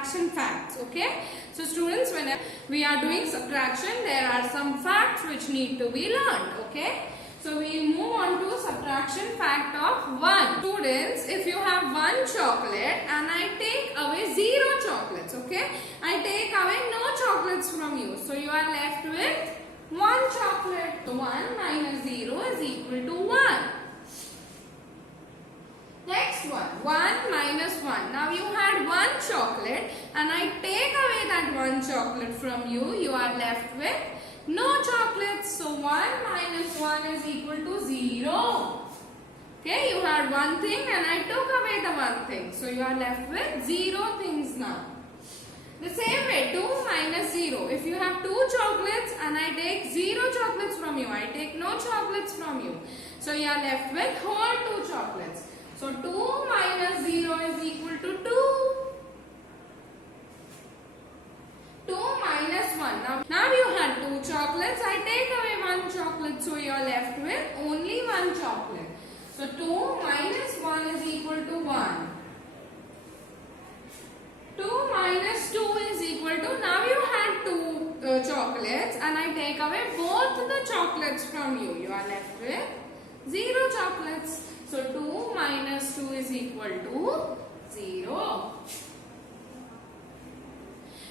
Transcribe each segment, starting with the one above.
subtraction facts. Okay, so students, when we are doing subtraction, there are some facts which need to be learned. Okay, so we move on to subtraction fact of 1. Students, if you have 1 chocolate and I take away 0 chocolates, okay, I take away no chocolates from you, so you are left with 1 chocolate. So 1 minus 0 is equal to 1. Next one, 1 minus 1. Now you had 1 chocolate and I take away that 1 chocolate from you. You are left with no chocolates. So 1 minus 1 is equal to 0. Okay, you had 1 thing and I took away the 1 thing. So you are left with 0 things now. The same way, 2 minus 0. If you have 2 chocolates and I take 0 chocolates from you, I take no chocolates from you. So you are left with whole 2 chocolates. So 2 minus 0 is equal to 2. 2 minus 1. Now you had 2 chocolates. I take away 1 chocolate. So you are left with only 1 chocolate. So 2 minus 1 is equal to 1. 2 minus 2 is equal to, now you had 2 chocolates and I take away both the chocolates from you. You are left with 0 chocolates. So 2 minus 2 is equal to 0.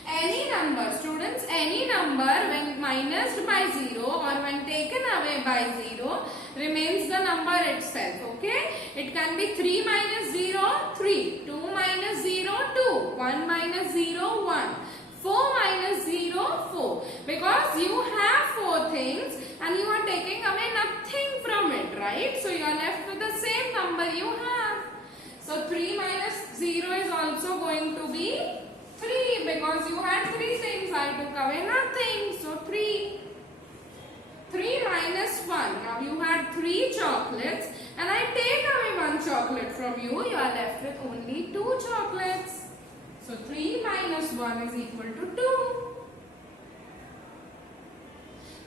Any number, students, any number when minused by 0 or when taken away by 0 remains the number itself. Okay? It can be 3 minus 0, 3. 2 minus 0, 2. 1 minus 0, 1. 4 minus 0, 4. Because you have 4 things and you are taking away nothing from it, right? So you are left with the same number you have. So 3 minus 0 is also going to be 3 because you had 3 things. I took away nothing. So 3. 3 minus 1. Now you had 3 chocolates and I take away 1 chocolate from you. You are left with only 2 chocolates. So 3 minus 1 is equal to 2.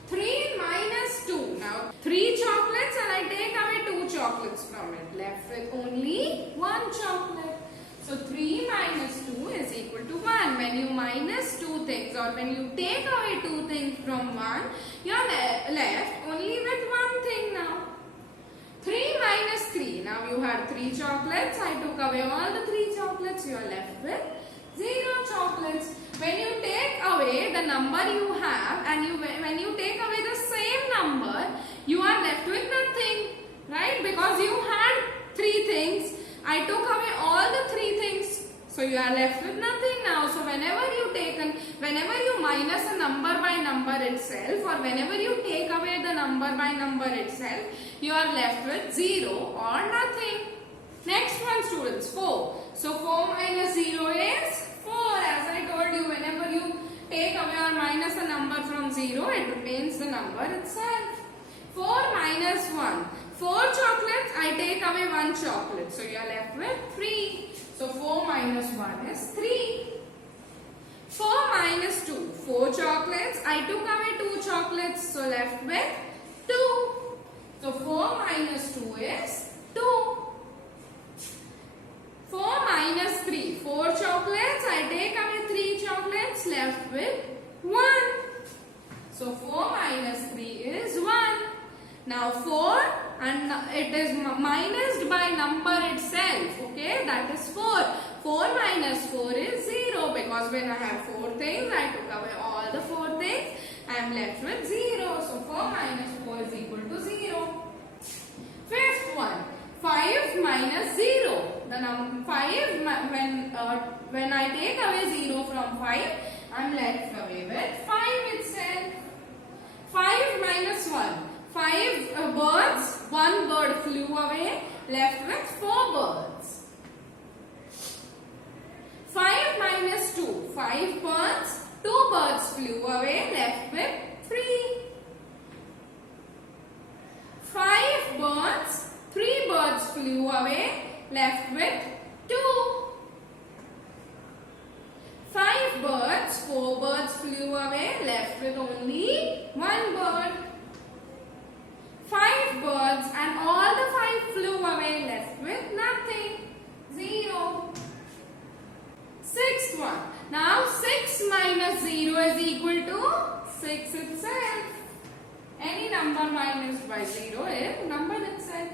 3 minus 2. Now 3 chocolates and I take away 2 chocolates from it. Left with only 1 chocolate. So 3 minus 2 is equal to 1. When you minus 2 things or when you take away 2 things from 1, you are left only with 1 thing now. 3 minus 3. Now you had 3 chocolates. I took away all the 3 chocolates. You are left with 0 chocolates. When you take away the number you have and when you take away the same number, you are left with nothing, right? Because you had 3 things. I took away all the 3 things. So you are left with nothing now. So whenever you minus a number by number itself or whenever you take away the number by number itself, you are left with 0 or nothing. Next one, students, 4. So 4 minus 0 is 4. As I told you, whenever you take away or minus a number from 0, it remains the number itself. 4 minus 1. 4 chocolates, I take away 1 chocolate. So you are left with 3. So 4 minus 1 is 3. 4 minus 2. 4 chocolates, I took away 2 chocolates. So left with 2. So 4 minus 2 is 2. 4 minus 3. 4 chocolates, I take away 3 chocolates. Left with 1. So 4 minus 3 is 1. Now 4 and it is minused by number itself. Okay, that is 4. 4 minus 4 is 0 because when I have 4 things, I took away all the 4 things. I am left with 0. So 4 minus 4 is equal to 0. Fifth one, 5 minus 0. The number 5 when I take away 0 from 5, I am left away with 5 itself. 5 minus 1. 5 birds, 1 bird flew away, left with 4 birds. 5 minus 2, 5 birds, 2 birds flew away, left with 3. 5 birds, 3 birds flew away, left with 2. 5 birds, 4 birds flew away, left with only 1 bird. 5 birds and all the 5 flew away, left with nothing. 0. 6 6, 1. Now 6 minus 0 is equal to 6 itself. Any number minus by 0 is number itself.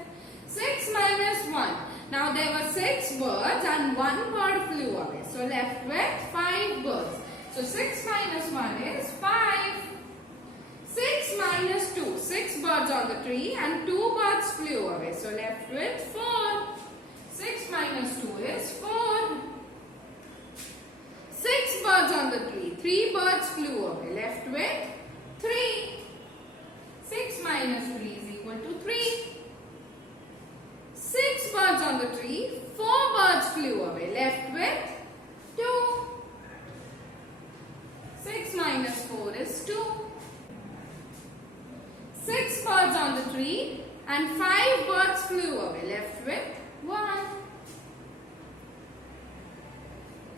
6 minus 1. Now there were 6 birds and 1 bird flew away. So left with 5 birds. So 6 minus 1 is 5. 6 minus 2. 6 birds on the tree and 2 birds flew away. So left with 4. 6 minus 2 is 4. 6 birds on the tree. 3 birds flew away. Left with 3. 6 minus 3 is equal to 3. 6 birds on the tree. 4 birds flew away. Left with 2. 6 minus 4 is 2. 6 birds on the tree and 5 birds flew away. Left with 1.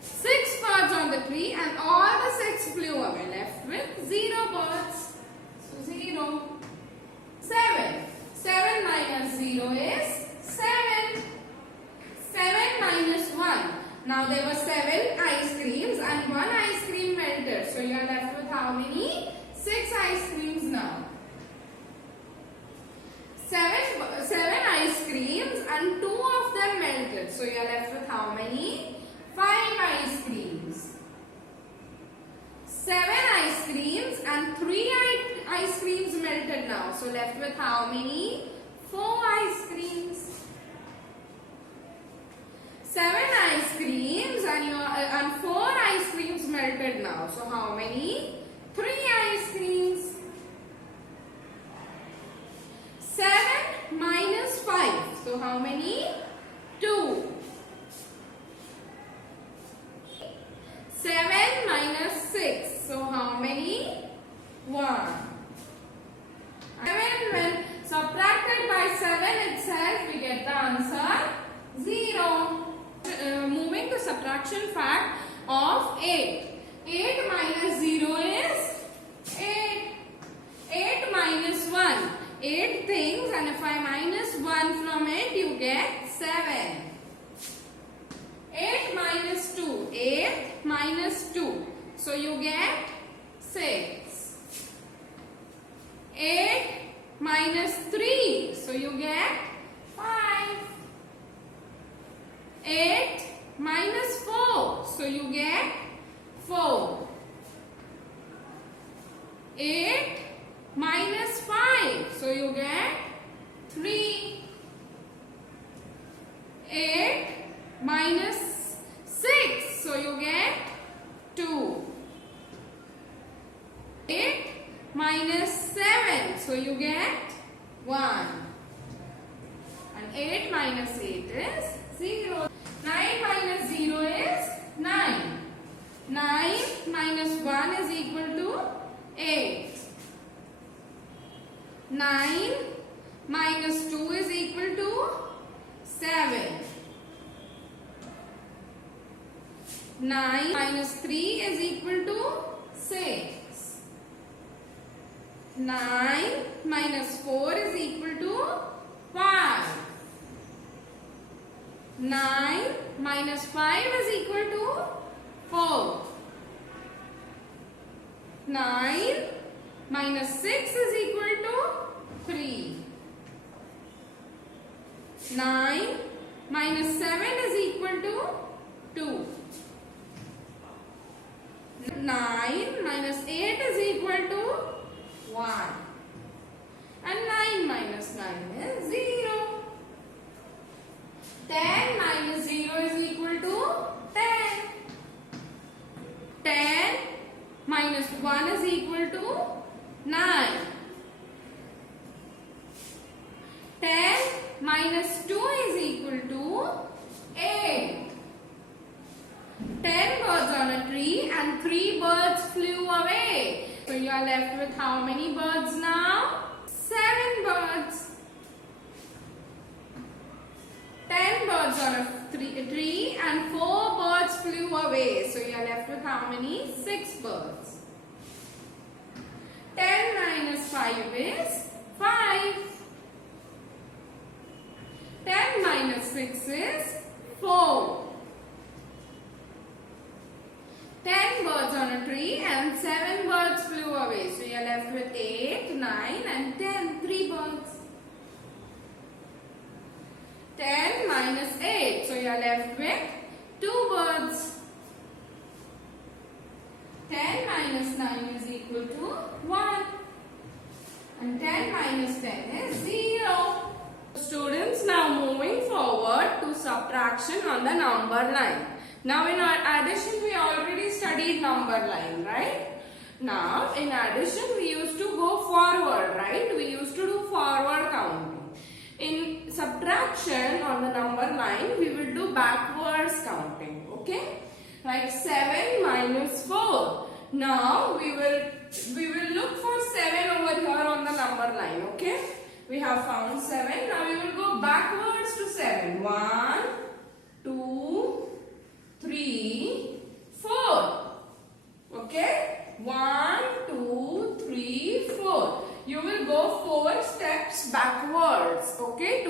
6 birds on the tree and all the 6 flew away. Left with 0 birds. So 0. 7. 7 minus 0 is 7. 7 minus 1. Now there were 7 ice creams and 1 ice cream melted. So you are left with how many? 6 ice creams now. 7 ice creams and 2 of them melted. So you are left with how many? 5 ice creams. 7 ice creams and 3 ice creams melted now. So left with how many? 4 ice creams. 7 ice creams and 4 ice creams melted now. So how many? 3 ice creams. 7 minus 5. So how many? 2. 7 minus 6. So how many? 1. 7 when subtracted by 7 itself, we get the answer 0. Moving to subtraction fact of 8. 8 minus 0 is 8. 8 minus 1. 8 things, and if I minus 1 from it, you get 7. 8 minus 2. 8 minus 2. So you get 6. 8 minus 3. So you get 5. 8 minus 4. So you get 4. 8 minus 5. So you get 3. 8 minus 6. So you get 2. 8 minus 7. So you get 1. And 8 minus 8 is 0. 9 minus 0 is 9. 9 minus 1 is equal to 8. 9 minus 2 is equal to 7. 9 minus 3 is equal to 6. 9 minus 4 is equal to 5. 9 minus 5 is equal to 4. 9 minus 6 is equal to 3. 9 minus 7 is equal to 2. 9 minus 8 is equal to 1. And 9 minus 9 is 0. 10 minus 0 is equal to 10. 10 minus 1 is equal to 9. 10 minus 2 is equal to 8. 10 birds on a tree and 3 birds flew away. So you are left with how many birds now? 7 birds. 10 birds on a tree and 4 birds flew away. So you are left with how many? 6 birds. 10 minus 5 is 5. 10 minus 6 is 4. birds on a tree and 7 birds flew away. So you are left with 8, 9 and 10. 3 birds. 10 minus 8. So you are left with 2 birds. 10 minus 9 is equal to 1. And 10 minus 10 is 0. Students, now moving forward to subtraction on the number line. Now in our addition we already studied number line, right? Now in addition we used to go forward, right? We used to do forward counting. In subtraction on the number line we will do backwards counting, okay? Like 7 minus 4. Now we will look for 7 over here on the number line, okay? We have found 7. Now we will go backwards to 7. 1, 2, 3, 4. Okay? 1, 2, 3, 4. You will go 4 steps backwards. Okay?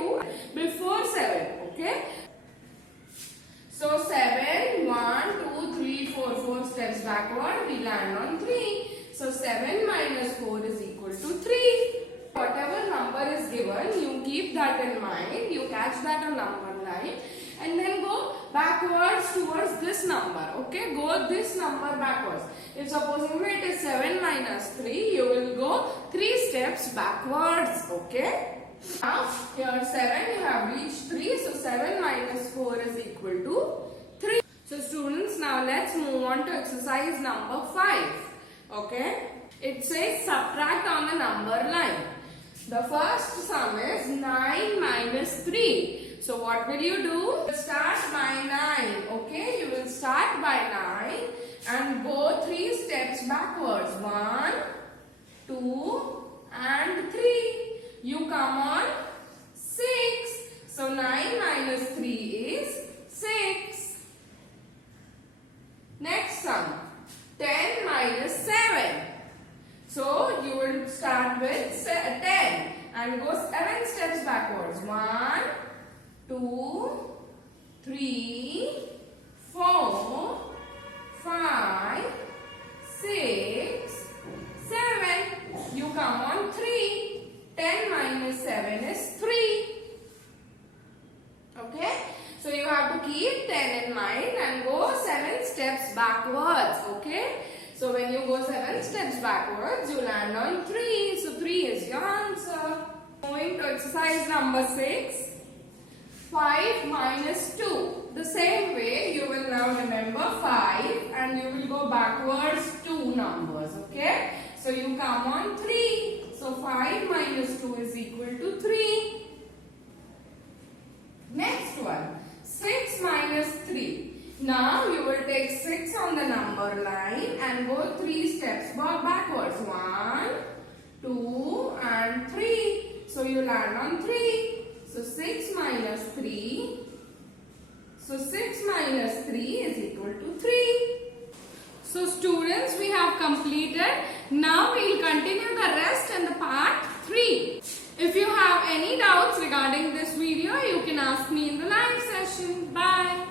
Before 7. Okay? So 7, 1, 2, 3, 4. 4 steps backward. We land on 3. So 7 minus 4 is equal to 3. Whatever number is given, you keep that in mind. You catch that on number line. And then go backwards towards this number. Okay? Go this number backwards. If supposing it is 7 minus 3, you will go 3 steps backwards. Okay? Now, here 7 you have reached 3. So 7 minus 4 is equal to 3. So students, now let's move on to exercise number 5. Okay? It says subtract on the number line. The first sum is 9 minus 3. So what will you do? Start by 9. Okay? You will start by 9 and go 3 steps backwards. 1, 2 and 3. You come on 6. So 9 minus 3 is 6. Next sum. 10 minus 7. So you will start with 10 and go 7 steps backwards. 1, 2, 3, 4, 5, 6, 7. You come on 3. 10 minus 7 is 3. Okay? So you have to keep 10 in mind and go 7 steps backwards. Okay? So when you go 7 steps backwards, you land on 3. So 3 is your answer. Moving to exercise number 6. 5 minus 2. The same way, you will now remember 5 and you will go backwards 2 numbers. Okay? So you come on 3. So 5 minus 2 is equal to 3. Next one. 6 minus 3. Now you will take 6 on the number line and go 3 steps backwards. 1, 2 and 3. So you land on 3. So 6 minus 3. So 6 minus 3 is equal to 3. So students, we have completed. Now we will continue the rest in the part 3. If you have any doubts regarding this video, you can ask me in the live session. Bye.